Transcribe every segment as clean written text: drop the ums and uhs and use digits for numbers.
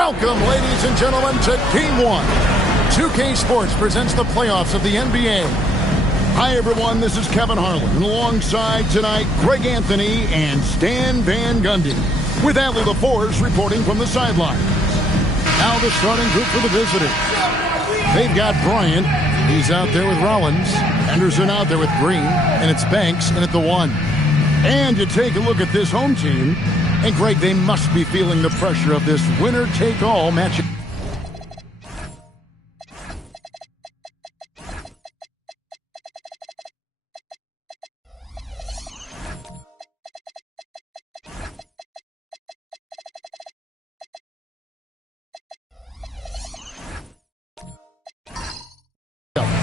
Welcome, ladies and gentlemen, to Game 1. 2K Sports presents the playoffs of the NBA. Hi, everyone. This is Kevin Harlan. And alongside tonight, Greg Anthony and Stan Van Gundy. With Adley LaForce reporting from the sidelines. Now the starting group for the visitors. They've got Bryant. He's out there with Rollins. Henderson out there with Green. And it's Banks in at the 1. And you take a look at this home team. And, Greg, they must be feeling the pressure of this winner-take-all matchup.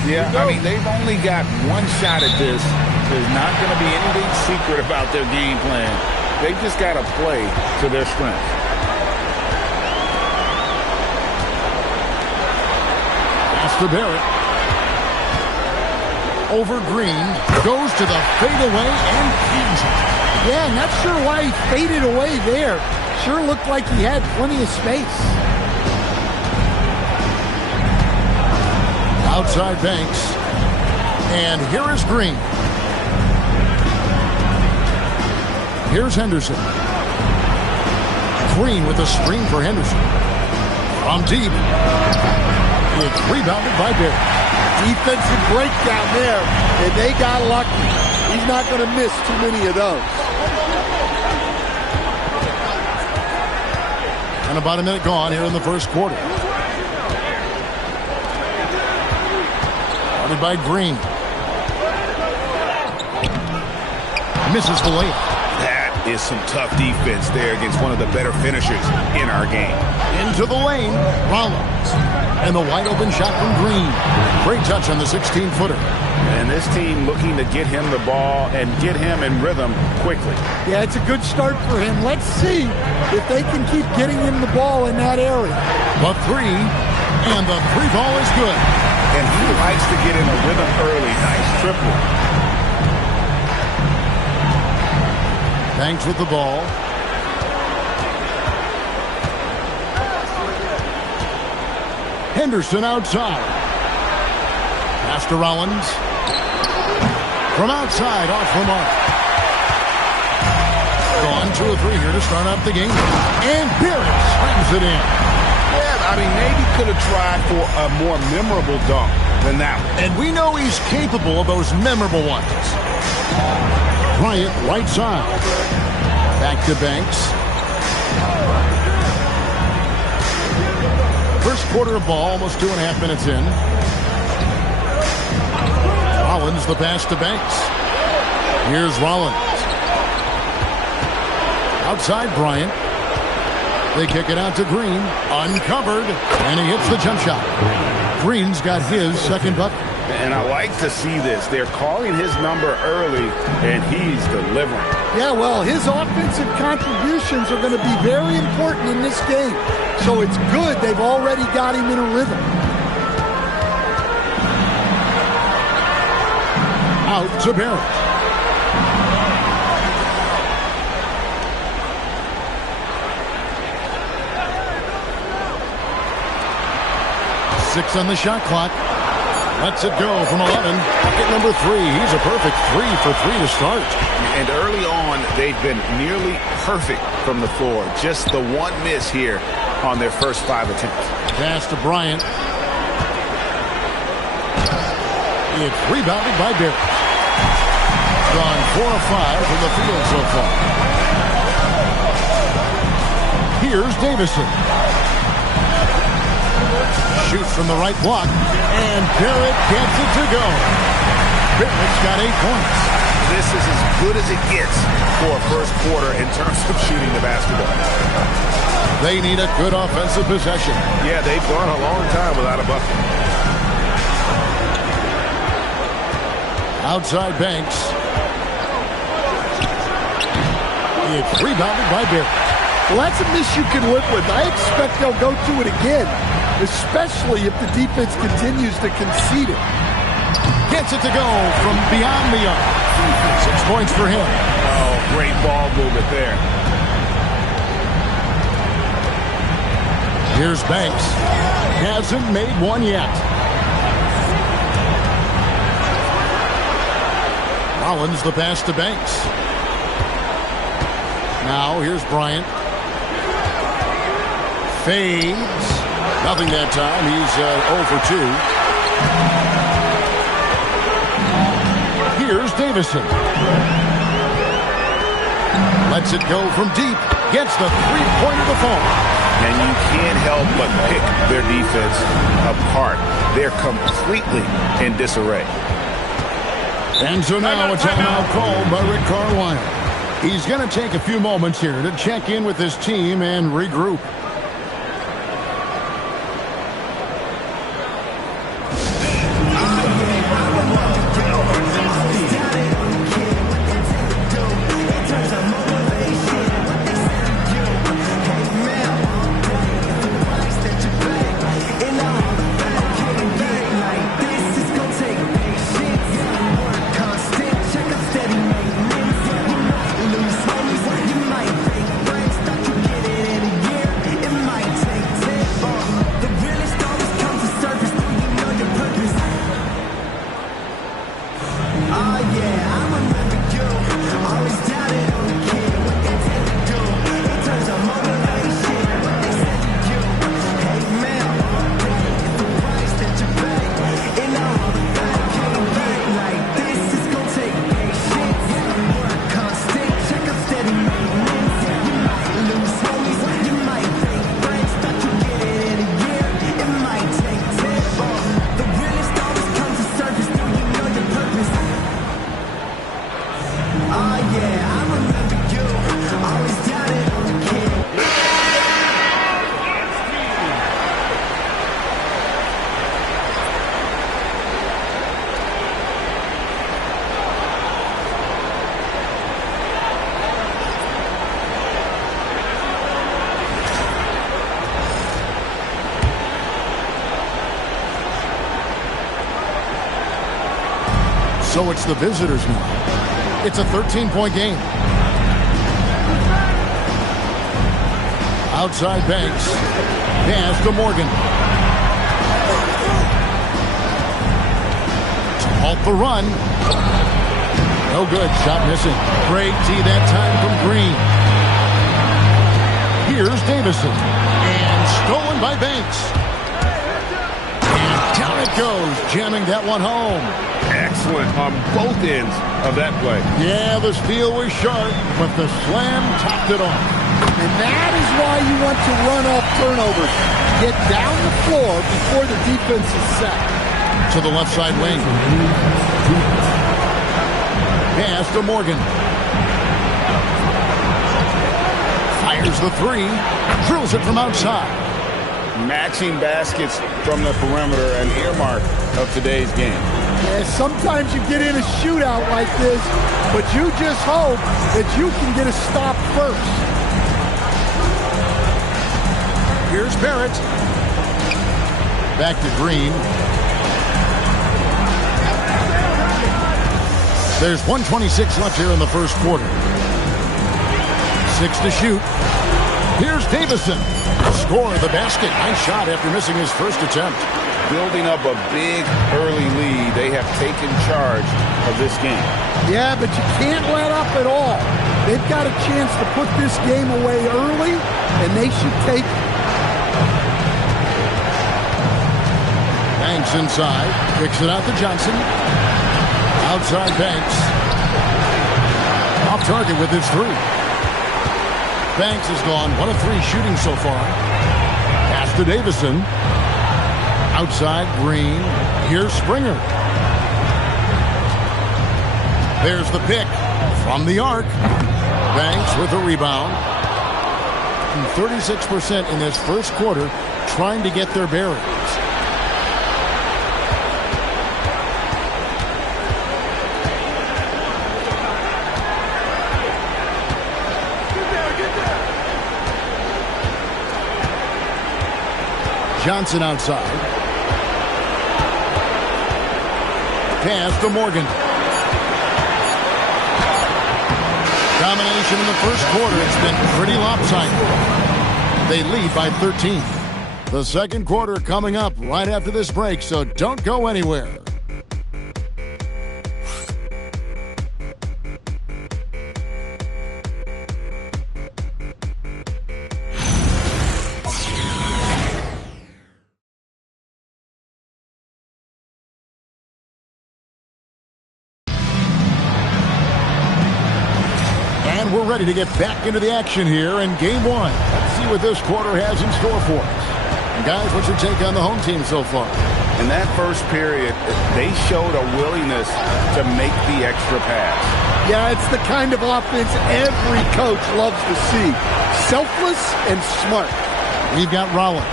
Yeah, I mean, they've only got one shot at this. There's not going to be anything secret about their game plan. They've just got to play to their strength. Pass to Barrett. Over Green. Goes to the fadeaway and keys it. Yeah, not sure why he faded away there. Sure looked like he had plenty of space. Outside Banks. And here is Green. Here's Henderson. Green with a screen for Henderson. From deep. It's rebounded by Barrett. Defensive breakdown there, and they got lucky. He's not going to miss too many of those. And about a minute gone here in the first quarter. Guarded by Green. Misses the layup. That is some tough defense there against one of the better finishers in our game. Into the lane, Rollins. And the wide open shot from Green. Great touch on the 16-footer. And this team looking to get him the ball and get him in rhythm quickly. Yeah, it's a good start for him. Let's see if they can keep getting him the ball in that area. The three, and the three ball is good. And he likes to get in a rhythm early. Nice triple. Banks with the ball. Henderson outside. Pass to Rollins. From outside, off the mark. Gone 2 or 3 here to start out the game. And Barrett slams it in. Yeah, I mean, maybe could have tried for a more memorable dunk than that one. And we know he's capable of those memorable ones. Bryant, right side. Back to Banks. First quarter of ball, almost 2.5 minutes in. Rollins, the pass to Banks. Here's Rollins. Outside Bryant. They kick it out to Green. Uncovered. And he hits the jump shot. Green's got his second bucket. And I like to see this. They're calling his number early, and he's delivering. Yeah, well, his offensive contributions are going to be very important in this game. So it's good they've already got him in a rhythm. Out to Barrett. Six on the shot clock. Lets it go from 11. Bucket number 3. He's a perfect 3 for 3 to start. And early on, they've been nearly perfect from the floor. Just the one miss here on their first 5 attempts. Pass to Bryant. It's rebounded by Barrett. Gone 4 of 5 from the field so far. Here's Davison. Shoots from the right block. And Barrett gets it to go. Barrett's got 8 points. This is as good as it gets for a first quarter in terms of shooting the basketball. They need a good offensive possession. Yeah, they've gone a long time without a bucket. Outside Banks. It's rebounded by Barrett. Well, that's a miss you can live with. I expect they'll go to it again, especially if the defense continues to concede it. Gets it to go from beyond the arc. 6 points for him. Oh, great ball movement there. Here's Banks. Hasn't made one yet. Rollins the pass to Banks. Now here's Bryant. Fades. Nothing that time. He's 0 for 2. Here's Davison. Lets it go from deep. Gets the three-pointer to fall. And you can't help but pick their defense apart. They're completely in disarray. And so now a timeout called by Rick Carlisle. He's going to take a few moments here to check in with his team and regroup. So it's the visitors now. It's a 13-point game. Outside Banks. Pass to Morgan. To halt the run. No good. Shot missing. Great D that time from Green. Here's Davison. And stolen by Banks. And down it goes. Jamming that one home. Excellent on both ends of that play. Yeah, the steal was sharp, but the slam topped it off. And that is why you want to run off turnovers. Get down the floor before the defense is set. To the left side wing. Pass to Morgan. Fires the three. Drills it from outside. Matching baskets from the perimeter, an earmark of today's game. Yeah, sometimes you get in a shootout like this, but you just hope that you can get a stop first. Here's Barrett. Back to Green. There's 1:26 left here in the first quarter. 6 to shoot. Here's Davison. Score the basket. Nice shot after missing his first attempt. Building up a big early lead. They have taken charge of this game. Yeah, but you can't let up at all. They've got a chance to put this game away early, and they should take it. Banks inside. Kicks it out to Johnson. Outside Banks. Off target with his three. Banks has gone 1 of 3 shooting so far. Pass to Davison. Outside Green. Here's Springer. There's the pick from the arc. Banks with a rebound. 36% in this first quarter trying to get their bearings. Johnson outside. Pass to Morgan. Domination in the first quarter. It's been pretty lopsided. They lead by 13. The second quarter coming up right after this break, so don't go anywhere. And we're ready to get back into the action here in game one. Let's see what this quarter has in store for us. And guys, what's your take on the home team so far? In that first period, they showed a willingness to make the extra pass. Yeah, it's the kind of offense every coach loves to see. Selfless and smart. We've got Rollins.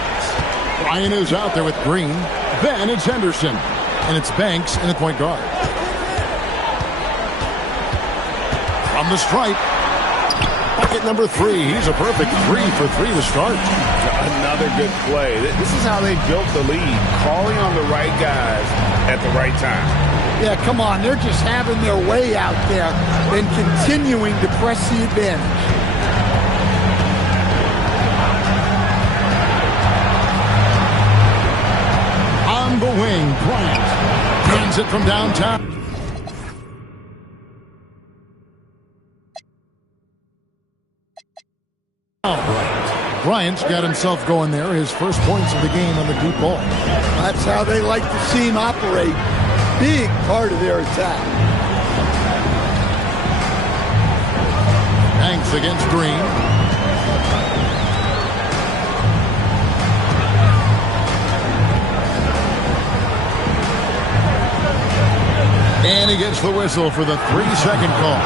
Ryan is out there with Green. Then it's Henderson. And it's Banks in the point guard. From the stripe. Bucket number 3. He's a perfect 3 for 3 to start. Another good play. This is how they built the lead, calling on the right guys at the right time. Yeah, come on. They're just having their way out there and continuing to press the advantage. On the wing, Bryant hands it from downtown. Bryant's got himself going there. His first points of the game on the deep ball. That's how they like to see him operate. Big part of their attack. Banks against Green. And he gets the whistle for the 3-second call.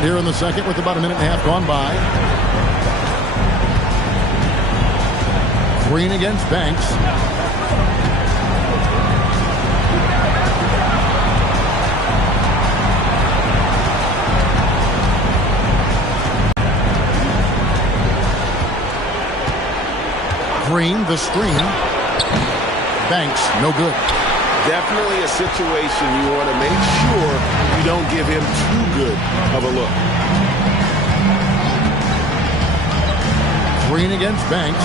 Here in the second with about a minute and a half gone by. Green against Banks. Green, the screen. Banks, no good. Definitely a situation you want to make sure you don't give him too good of a look. Green against Banks.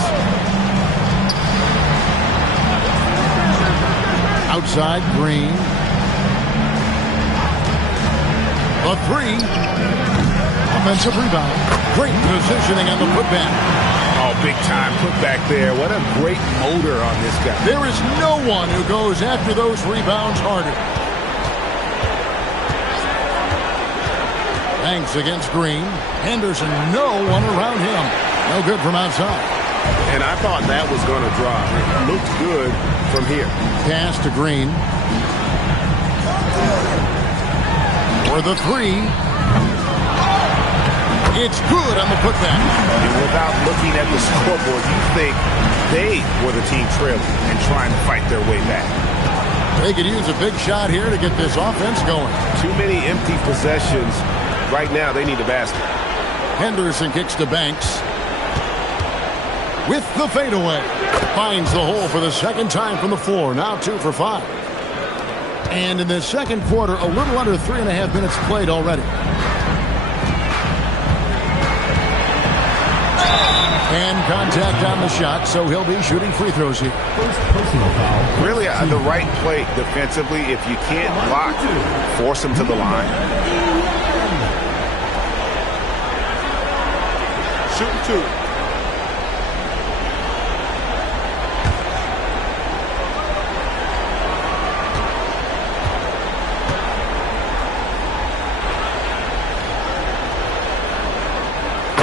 Outside, Green. The 3. Offensive rebound. Great positioning on the putback. Oh, big time putback there. What a great motor on this guy. There is no one who goes after those rebounds harder. Banks against Green. Henderson, no one around him. No good from outside. And I thought that was going to drop. It looked good from here. Pass to Green. For the 3. It's good on the putback. And without looking at the scoreboard, you think they were the team trailing and trying to fight their way back. They could use a big shot here to get this offense going. Too many empty possessions. Right now, they need a basket. Henderson kicks to Banks. With the fadeaway. Finds the hole for the second time from the floor. Now 2 for 5. And in the second quarter, a little under 3.5 minutes played already. And contact on the shot, so he'll be shooting free throws here. Really, the right play defensively. If you can't block, force him to the line. Shooting 2.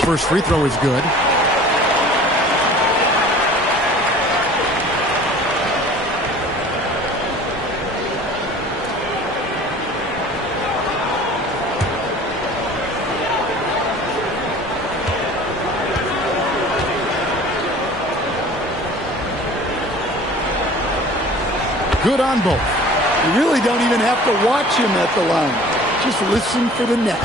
First free throw is good. Good on both. You really don't even have to watch him at the line. Just listen for the net.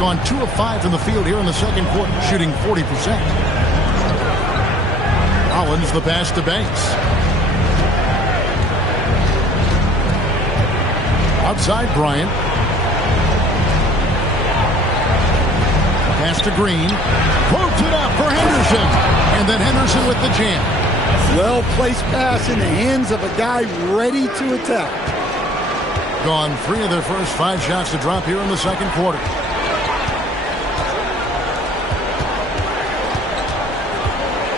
Gone 2 of 5 from the field here in the second quarter, shooting 40%. Rollins the pass to Banks. Outside Bryant. Pass to Green. Quotes it up for Henderson. And then Henderson with the jam. Well-placed pass in the hands of a guy ready to attack. Gone 3 of their first 5 shots to drop here in the second quarter.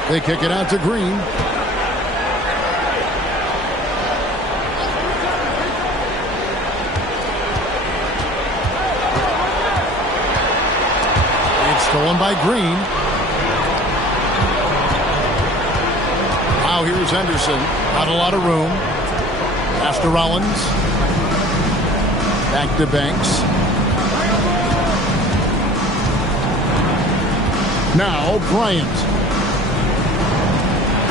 They kick it out to Green. Stolen by Green. Now here's Henderson. Not a lot of room. Pass to Rollins. Back to Banks. Now Bryant.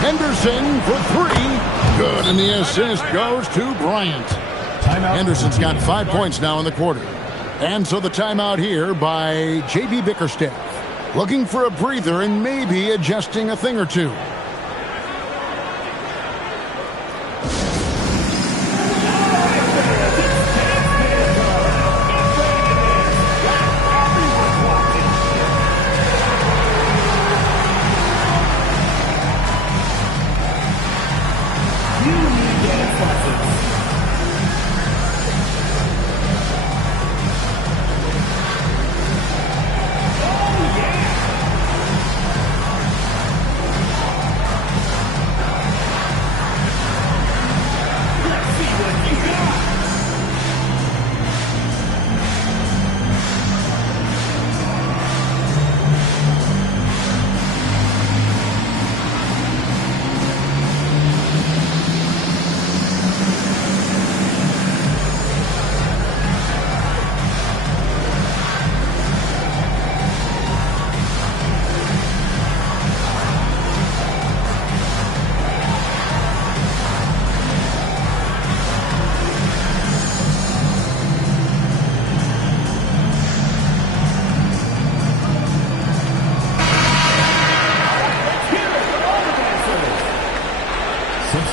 Henderson for 3. Good, and the assist goes to Bryant. Henderson's got 5 points now in the quarter. And so the timeout here by J.B. Bickerstaff. Looking for a breather and maybe adjusting a thing or two.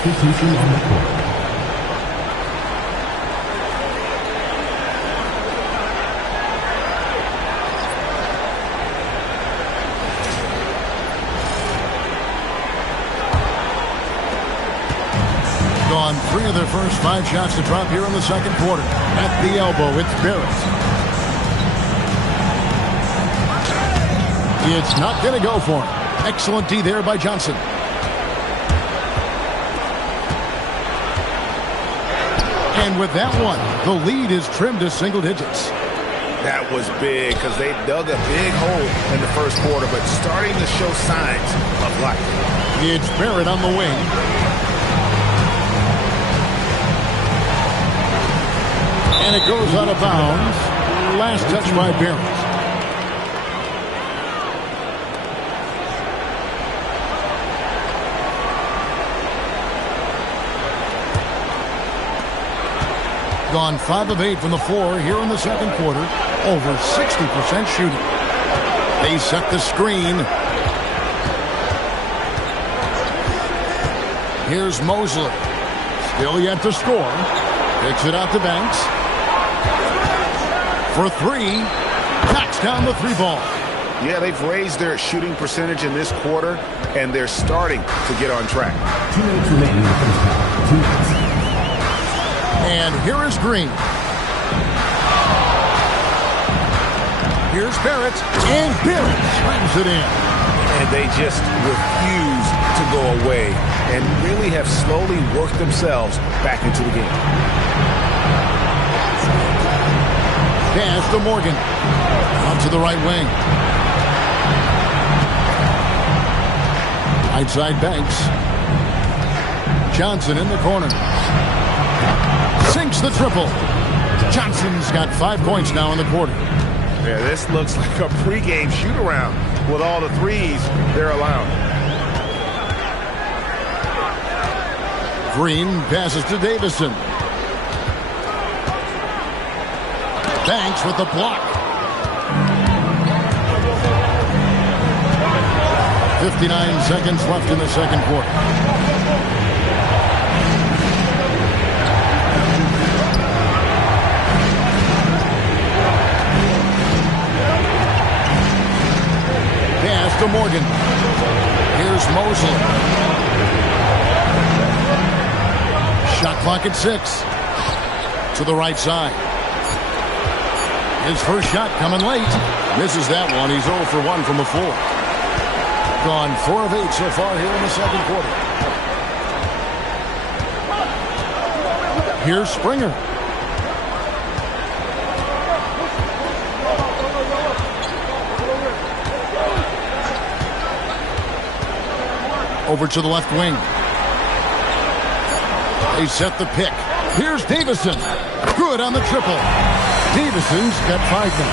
Substitution on the court. Gone 3 of their first 5 shots to drop here in the second quarter. At the elbow, it's Barrett. It's not going to go for him. Excellent D there by Johnson. And with that one, the lead is trimmed to single digits. That was big because they dug a big hole in the first quarter, but starting to show signs of life. It's Barrett on the wing. And it goes out of bounds. Last touch by Barrett. Gone 5 of 8 from the floor here in the second quarter. Over 60% shooting. They set the screen. Here's Mosley. Still yet to score. Kicks it out to Banks. For 3. Knocks down the 3 ball. Yeah, they've raised their shooting percentage in this quarter, and they're starting to get on track. 2 minutes remaining in the first half. 2 minutes. And here is Green. Here's Barrett. And Barrett slams it in. And they just refuse to go away and really have slowly worked themselves back into the game. Pass to Morgan. Out to the right wing. Outside Banks. Johnson in the corner. Sinks the triple. Johnson's got 5 points now in the quarter. Yeah, this looks like a pregame shoot-around with all the threes they're allowing. Green passes to Davison. Banks with the block. 59 seconds left in the second quarter. to Morgan. Here's Mosley. Shot clock at 6. To the right side. His first shot coming late. Misses that one. He's 0 for 1 from the floor. Gone 4 of 8 so far here in the second quarter. Here's Springer. Over to the left wing. They set the pick. Here's Davison. Good on the triple. Davison's got 5 now.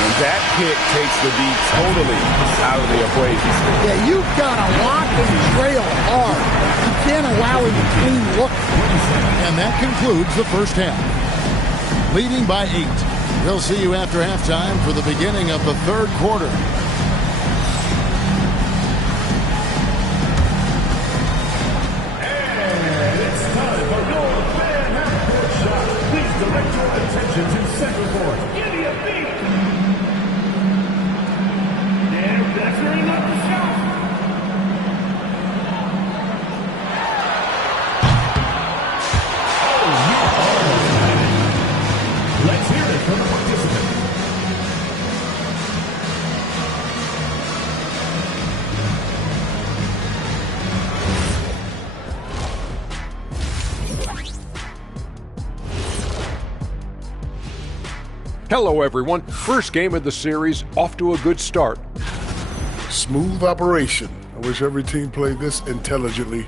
And that pick takes the D totally out of the equation. Yeah, you've got to lock and trail hard. You can't allow him to clean look. And that concludes the first half. Leading by 8. We'll see you after halftime for the beginning of the third quarter. And it's time for your fan half-court shot. Please direct your attention to second court. Give me a beat. That's very not the shot. Let's hear it from the participant. Hello, everyone. First game of the series, off to a good start. Smooth operation. I wish every team played this intelligently.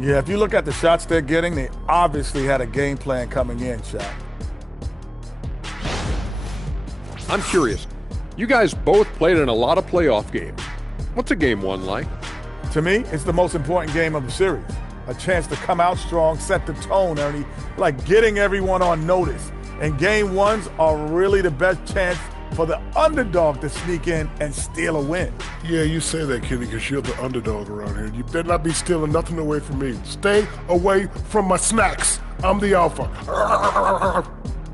Yeah, if you look at the shots they're getting, they obviously had a game plan coming in, Shaq. I'm curious. You guys both played in a lot of playoff games. What's a game one like? To me, it's the most important game of the series. A chance to come out strong, set the tone, Ernie, like getting everyone on notice. And game ones are really the best chance for the underdog to sneak in and steal a win. Yeah, you say that, Kenny, because you're the underdog around here. You better not be stealing nothing away from me. Stay away from my snacks. I'm the alpha.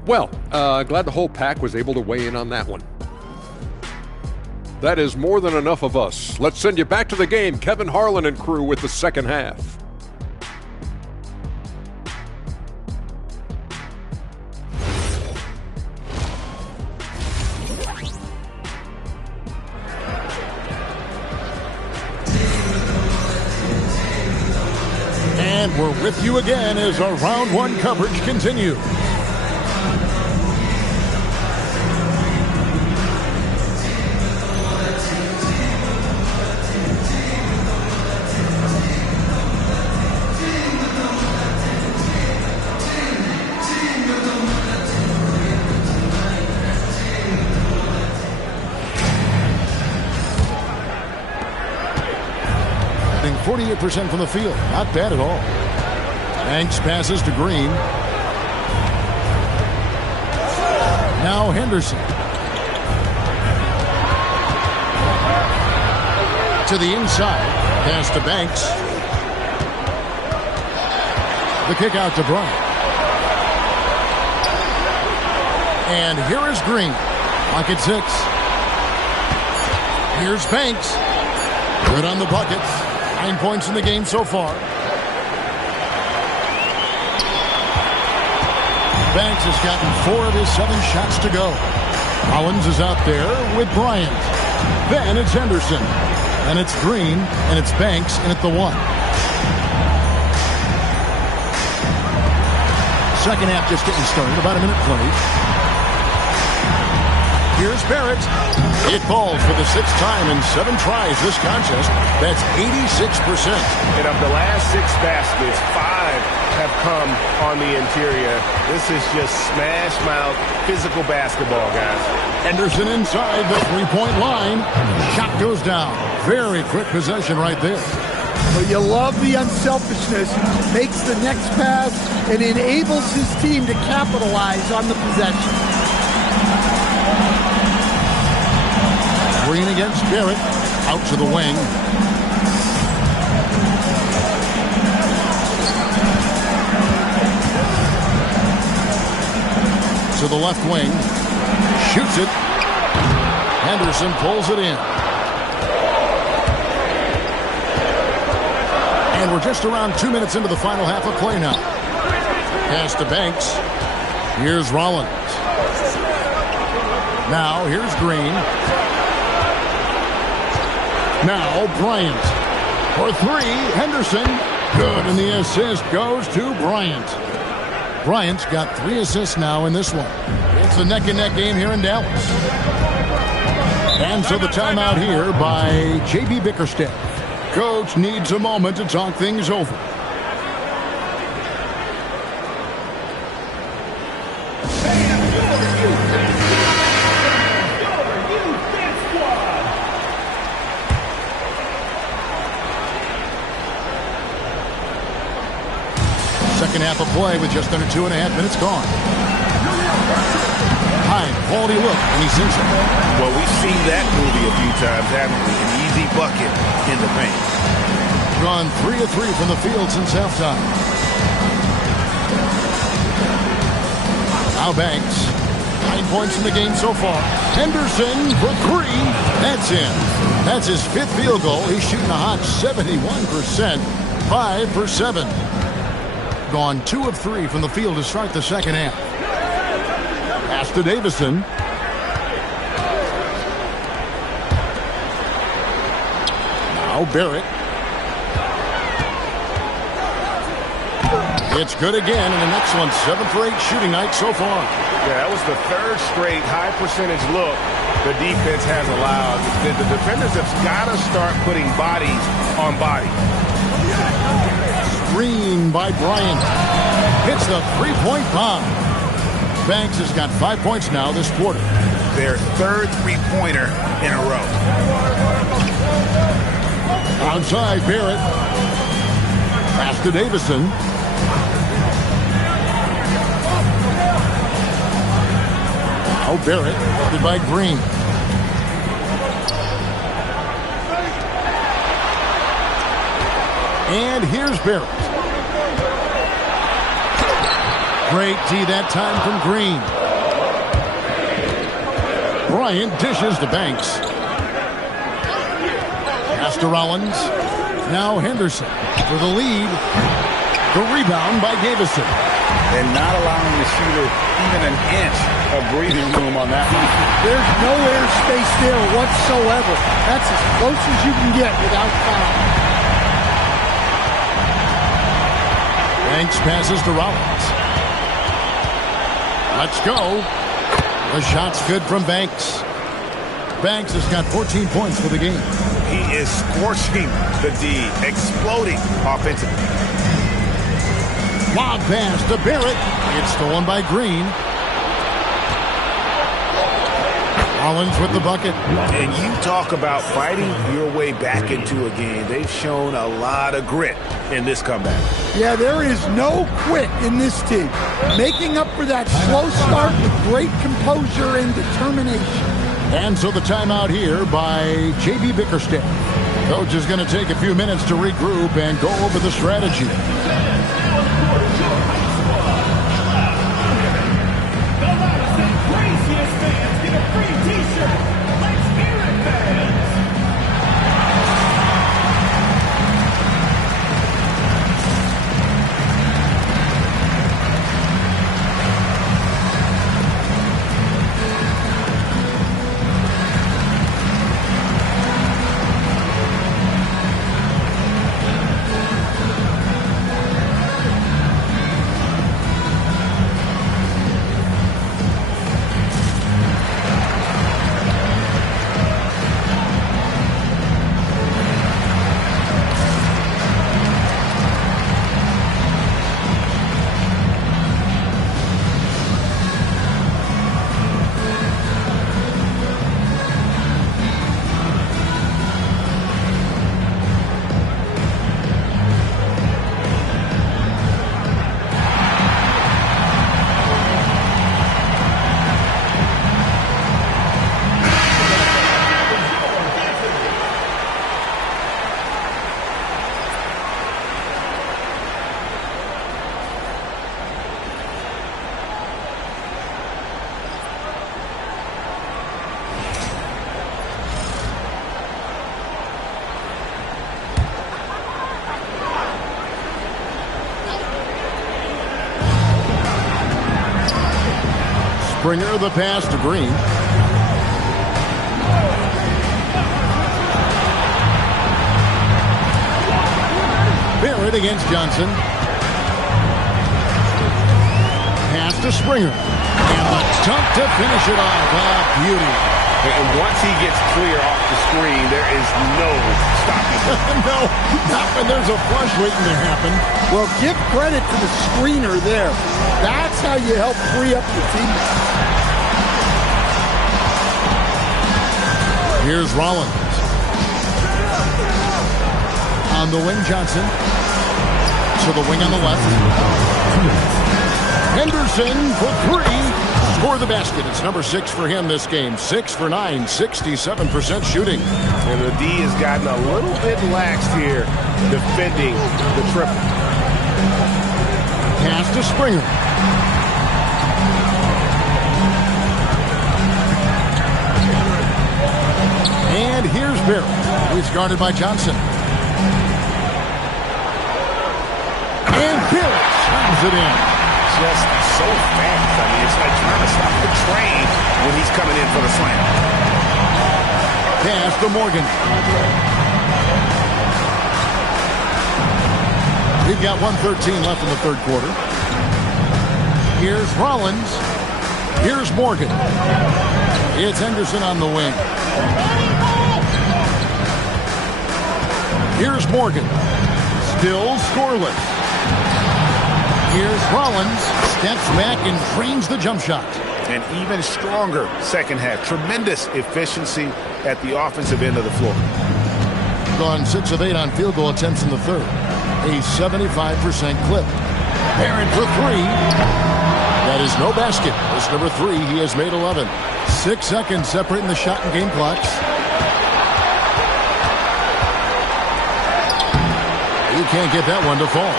Well, glad the whole pack was able to weigh in on that one. That is more than enough of us. Let's send you back to the game, Kevin Harlan and crew, with the second half. And we're with you again as our round one coverage continues. Hitting 48% from the field. Not bad at all. Banks passes to Green. Now Henderson. To the inside. Pass to Banks. The kick out to Bryant. And here is Green. Clock at 6. Here's Banks. Good on the bucket. 9 points in the game so far. Banks has gotten 4 of his 7 shots to go. Collins is out there with Bryant. Then it's Henderson. And it's Green. And it's Banks. And at the 1. Second half just getting started. About a minute played. Here's Barrett. It falls for the 6th time in 7 tries this contest. That's 86%. And of the last 6 baskets, 5 have come on the interior. This is just smash mouth physical basketball, guys. Henderson inside the 3-point line. Shot goes down. Very quick possession right there. But you love the unselfishness. Makes the next pass and enables his team to capitalize on the possession. Green against Barrett. Out to the wing. To the left wing. Shoots it. Henderson pulls it in. And we're just around 2 minutes into the final half of play now. Pass to Banks. Here's Rollins. Now here's Green. Now Bryant. For three, Henderson. Good, and the assist goes to Bryant. Bryant's got 3 assists now in this one. It's a neck-and-neck game here in Dallas. And so the timeout here by J.B. Bickerstaff. Coach needs a moment to talk things over. Second half of play with just under 2.5 minutes gone. High quality look, and he sinks it. Well, we've seen that movie a few times, haven't we? An easy bucket in the paint. Gone 3 of 3 from the field since halftime. Now Banks. 9 points in the game so far. Henderson for 3. That's in. That's his 5th field goal. He's shooting a hot 71%. 5 for 7. Gone 2 of 3 from the field to start the second half. Pass to Davison. Now Barrett. It's good again, and an excellent 7 for 8 shooting night so far. Yeah, that was the 3rd straight high percentage look the defense has allowed. The defenders have got to start putting bodies on bodies. Screen by Bryant. Hits the 3-point bomb. Banks has got 5 points now this quarter. Their 3rd 3-pointer in a row. Outside Barrett. Pass to Davison. Now Barrett, guarded by Green. And here's Barrett. Great D that time from Green. Bryant dishes to Banks. Pass to Rollins. Now Henderson for the lead. The rebound by Davison. And not allowing the shooter even an inch of breathing room on that one. There's no air space there whatsoever. That's as close as you can get without foul. Banks passes to Rollins. Let's go. The shot's good from Banks. Banks has got 14 points for the game. He is scorching the D, exploding offensively. Lob pass to Barrett. It's stolen by Green. Rollins with the bucket. And you talk about fighting your way back into a game. They've shown a lot of grit in this comeback. Yeah, there is no quit in this team. Making up for that slow start with great composure and determination. And so the timeout here by J.B. Bickerstaff. Coach is going to take a few minutes to regroup and go over the strategy. Springer, the pass to Green. Barrett against Johnson. Pass to Springer. And the dunk to finish it off. Ah, beauty. And once he gets clear off the screen, there is no stopping him. No, not when there's a flush waiting to happen. Well, give credit to the screener there. That's how you help free up your teammates. Here's Rollins. On the wing, Johnson. To the wing on the left. Henderson for three. Score the basket. It's number 6 for him this game. 6 for 9, 67% shooting. And the D has gotten a little bit laxed here defending the triple. Pass to Springer. And here's Barrett. He's guarded by Johnson. And Barrett slams it in. Just so fast. I mean, it's like trying to stop the train when he's coming in for the slam. Pass to Morgan. We've got 1:13 left in the third quarter. Here's Rollins. Here's Morgan. It's Henderson on the wing. Here's Morgan. Still scoreless. Here's Rollins. Steps back and drains the jump shot. An even stronger second half. Tremendous efficiency at the offensive end of the floor. Gone 6 of 8 on field goal attempts in the third. A 75% clip. Barrett for three. That is no basket. This number 3, he has made 11. 6 seconds separating the shot and game clocks. You can't get that one to fall.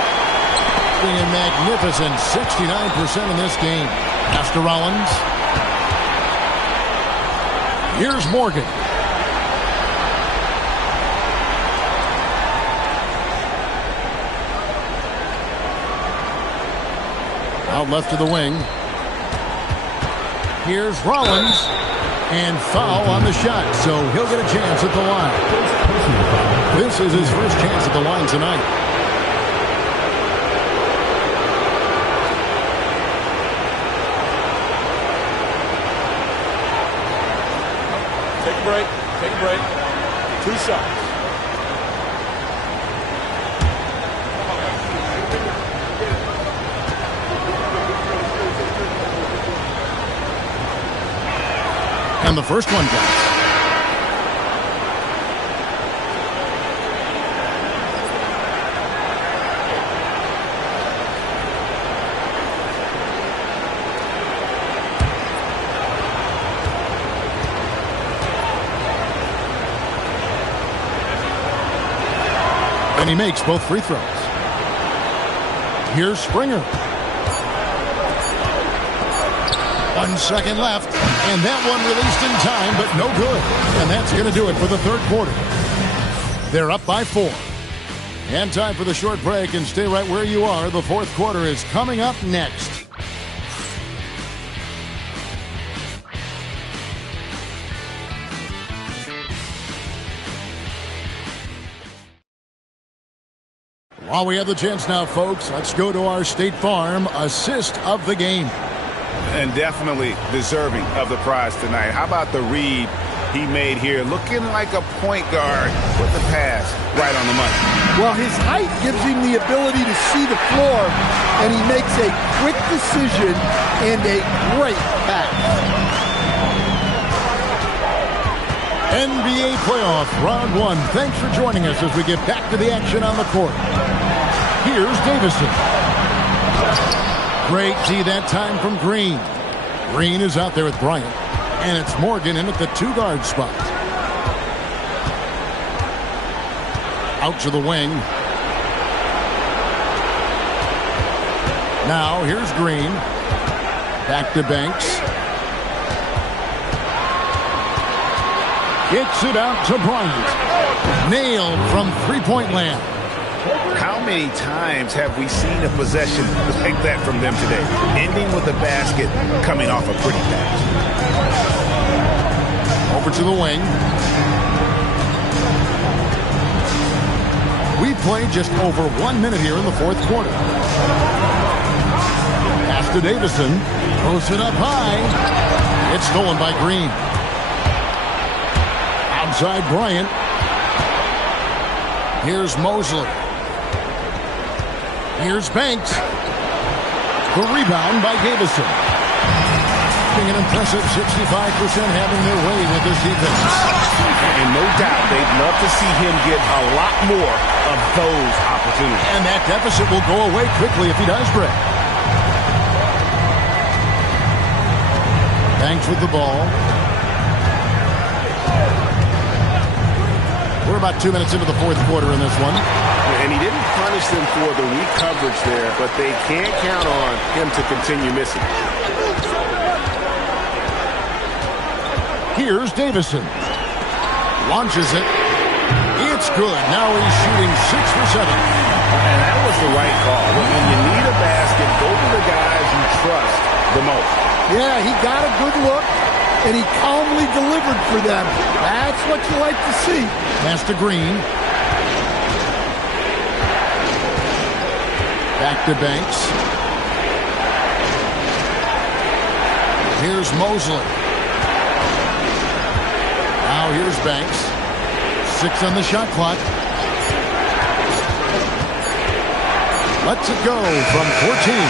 Being magnificent, 69% in this game. Pass to Rollins. Here's Morgan. Out left to the wing. Here's Rollins. And foul on the shot, so he'll get a chance at the line. This is his first chance at the line tonight. Take a break. 2 shots. And the first one goes. And he makes both free throws. Here's Springer. 1 second left, and that one released in time, but no good. And that's going to do it for the third quarter. They're up by 4. And time for the short break, and stay right where you are. The fourth quarter is coming up next. While we have the chance now, folks, let's go to our State Farm assist of the game. And definitely deserving of the prize tonight. How about the read he made here? Looking like a point guard with the pass right on the money. Well, his height gives him the ability to see the floor, and he makes a quick decision and a great pass. NBA playoff round 1. Thanks for joining us as we get back to the action on the court. Here's Davison. Great D that time from Green. Green is out there with Bryant. And it's Morgan in at the 2-guard spot. Out to the wing. Now here's Green. Back to Banks. Kicks it out to Bryant. Nailed from three-point land. How many times have we seen a possession like that from them today? Ending with a basket, coming off a pretty pass. Over to the wing. We played just over 1 minute here in the fourth quarter. Pass to Davison. Throws it up high. It's stolen by Green. Outside Bryant. Here's Mosley. Here's Banks. The rebound by Davison. An impressive 65% having their way with this defense. And no doubt they'd love to see him get a lot more of those opportunities. And that deficit will go away quickly if he does, Greg. Banks with the ball. We're about 2 minutes into the fourth quarter in this one. And he didn't punish them for the weak coverage there, but they can't count on him to continue missing. Here's Davison. Launches it. It's good. Now he's shooting 6 for 7. And that was the right call. When you need a basket, go to the guys you trust the most. Yeah, he got a good look, and he calmly delivered for them. That's what you like to see. Pass to Green. Back to Banks. Here's Mosley. Now here's Banks. 6 on the shot clock. Lets it go from 14.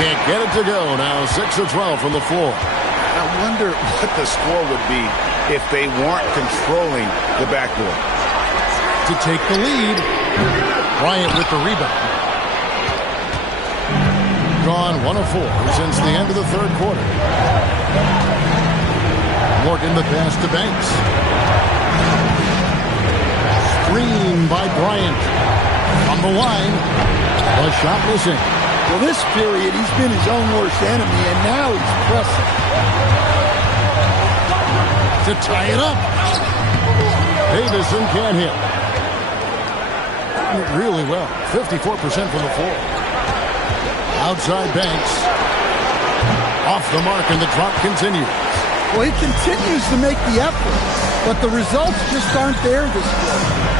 Can't get it to go. Now 6 of 12 from the floor. I wonder what the score would be if they weren't controlling the backboard. To take the lead. Bryant with the rebound. Gone 1 of 4 since the end of the third quarter. Morgan the pass to Banks. Screen by Bryant. On the line. The shot missing. Well, this period, he's been his own worst enemy, and now he's pressing. To tie it up. Davison can't hit. Really well. 54% from the floor. Outside Banks. Off the mark, and the drop continues. Well, he continues to make the effort, but the results just aren't there this quarter.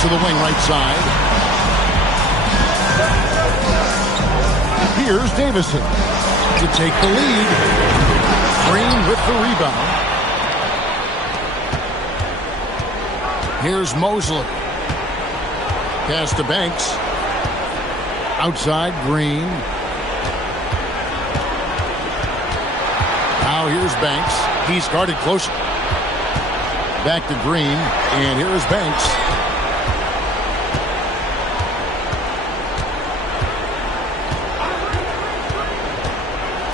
To the wing right side. Here's Davison to take the lead. Green with the rebound. Here's Mosley. Pass to Banks. Outside Green. Now here's Banks. He's guarded closely. Back to Green. And here's Banks.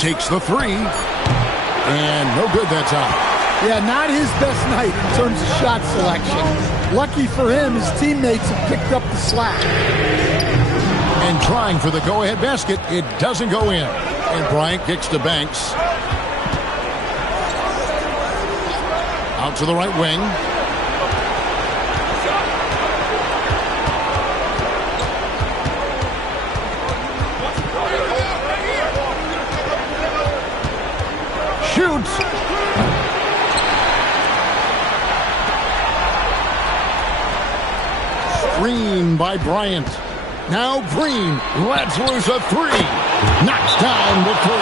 Takes the 3. And no good that time. Yeah, not his best night in terms of shot selection. Lucky for him, his teammates have picked up the slack. And trying for the go-ahead basket, it doesn't go in. And Bryant kicks to Banks. Out to the right wing. Shoots. Screen by Bryant. Now Green lets loose a 3. Knocks down the 3.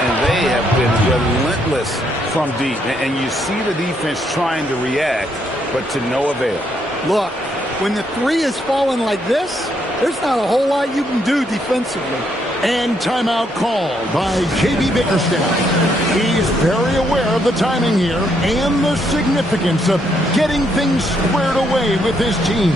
And they have been relentless from deep. And you see the defense trying to react, but to no avail. Look, when the 3 is falling like this, there's not a whole lot you can do defensively. And timeout called by J.B. Bickerstaff. He's very aware of the timing here and the significance of getting things squared away with his team.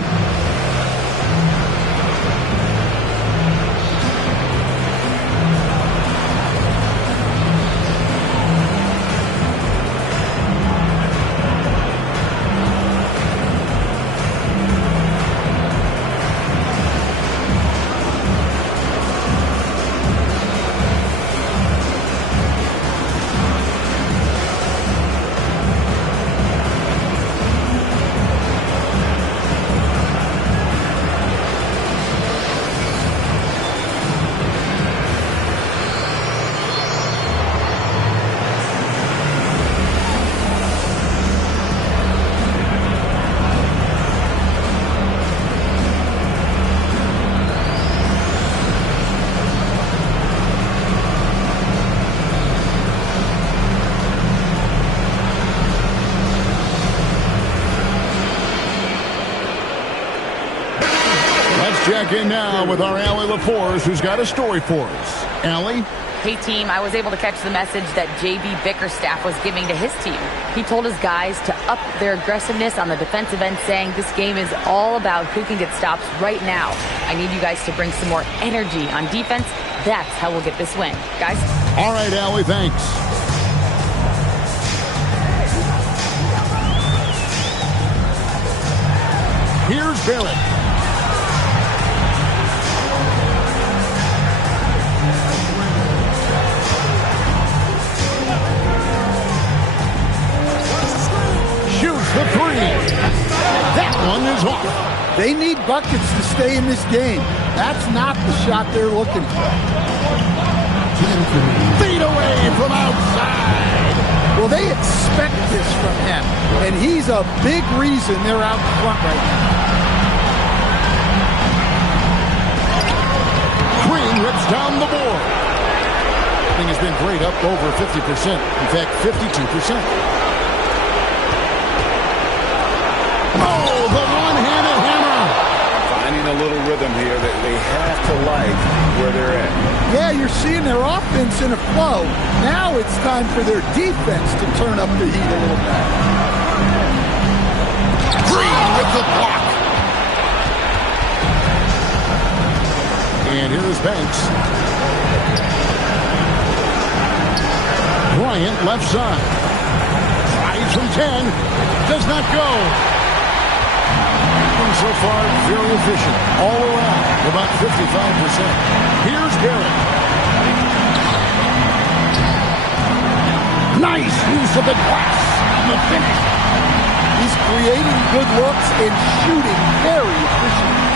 back in now with our Allie LaForce, who's got a story for us. Allie? Hey, team, I was able to catch the message that J.B. Bickerstaff was giving to his team. He told his guys to up their aggressiveness on the defensive end, saying this game is all about who can get stops right now. I need you guys to bring some more energy on defense. That's how we'll get this win. Guys? All right, Allie, thanks. Here's Barrett. Shoots the three. That one is off. They need buckets to stay in this game. That's not the shot they're looking for. Feet away from outside. Well, they expect this from him, and he's a big reason they're out in front right now. Green rips down the board. I think he's been great, up over 50%. In fact, 52%. Oh, the one-handed hammer. Finding a little rhythm here that they have to like where they're at. Yeah, you're seeing their offense in a flow. Now it's time for their defense to turn up the heat a little bit. Green with the block. And here's Banks. Bryant left side. Tries from 10. Does not go. And so far, very efficient. All around, about 55%. Here's Garrett. Nice use of the glass on the finish. He's creating good looks and shooting very efficiently.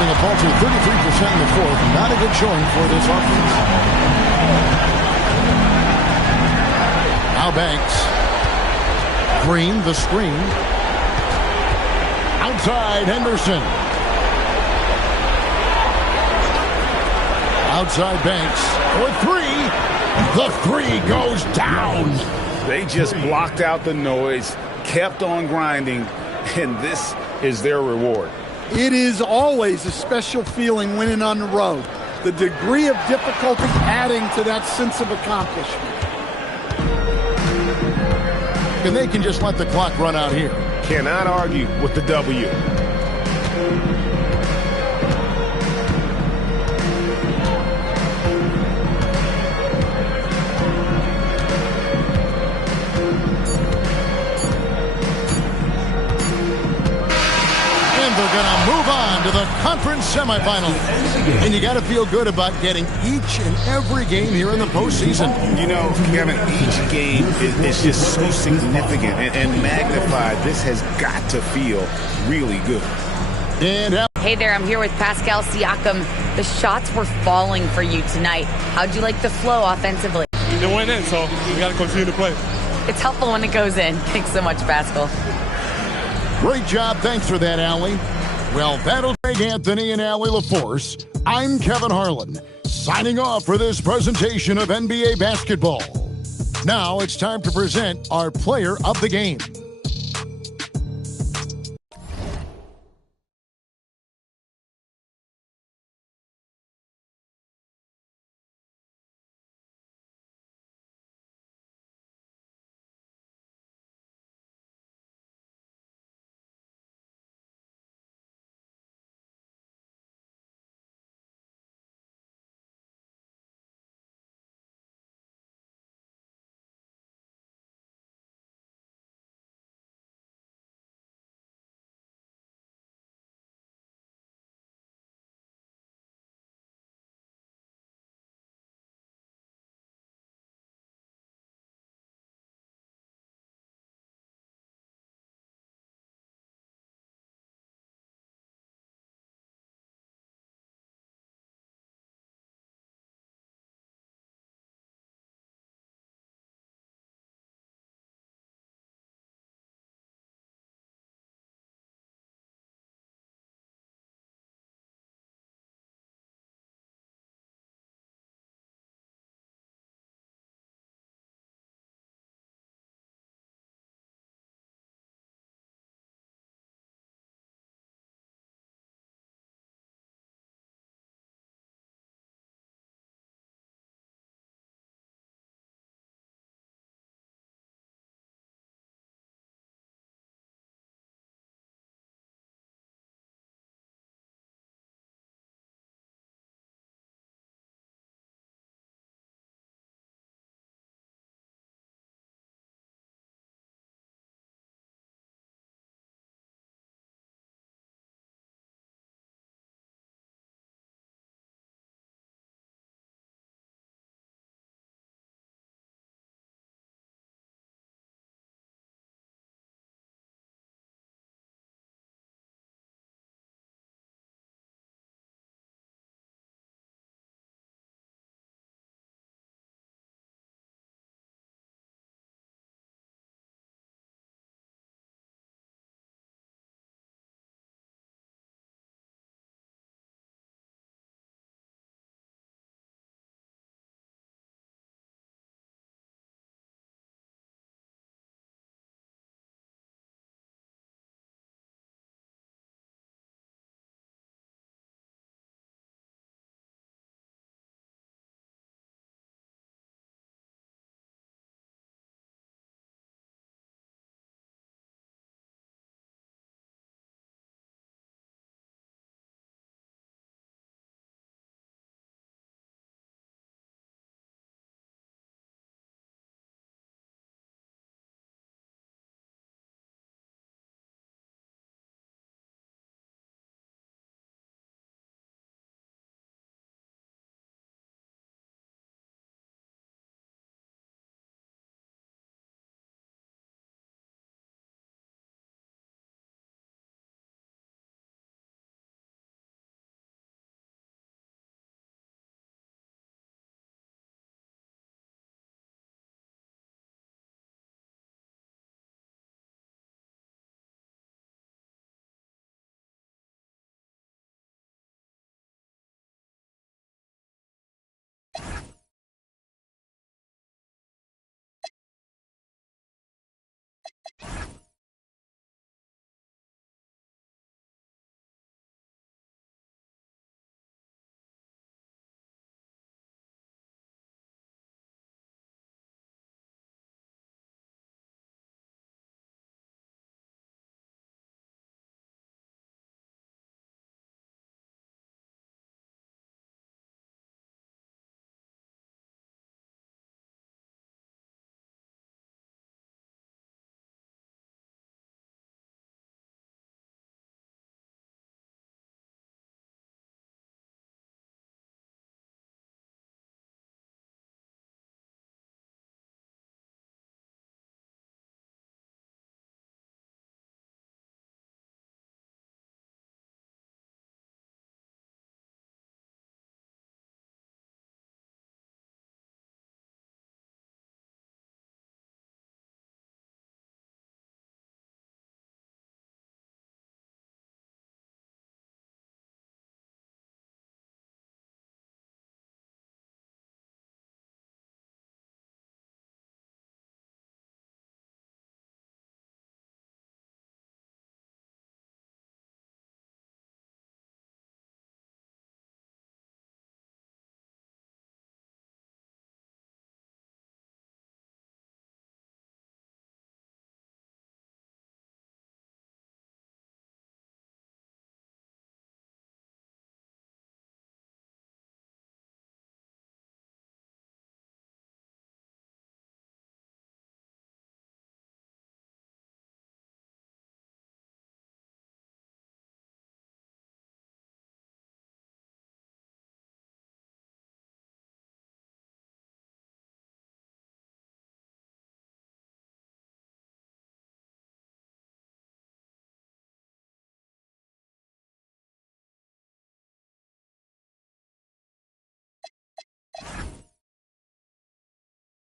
A paltry 33% in the fourth. Not a good showing for this offense. Now Banks. Green, the screen. Outside, Henderson. Outside Banks for three. The three goes down. They just blocked out the noise, kept on grinding, and this is their reward. It is always a special feeling winning on the road. The degree of difficulty adding to that sense of accomplishment. And they can just let the clock run out here. Cannot argue with the W. They're going to move on to the conference semifinal. And you got to feel good about getting each and every game here in the postseason. You know, Kevin, each game is just so significant and magnified. This has got to feel really good. And hey there, I'm here with Pascal Siakam. The shots were falling for you tonight. How'd you like the flow offensively? It went in, so we got to continue to play. It's helpful when it goes in. Thanks so much, Pascal. Great job. Thanks for that, Allie. Well, that'll take Anthony and Allie LaForce. I'm Kevin Harlan, signing off for this presentation of NBA basketball. Now it's time to present our player of the game.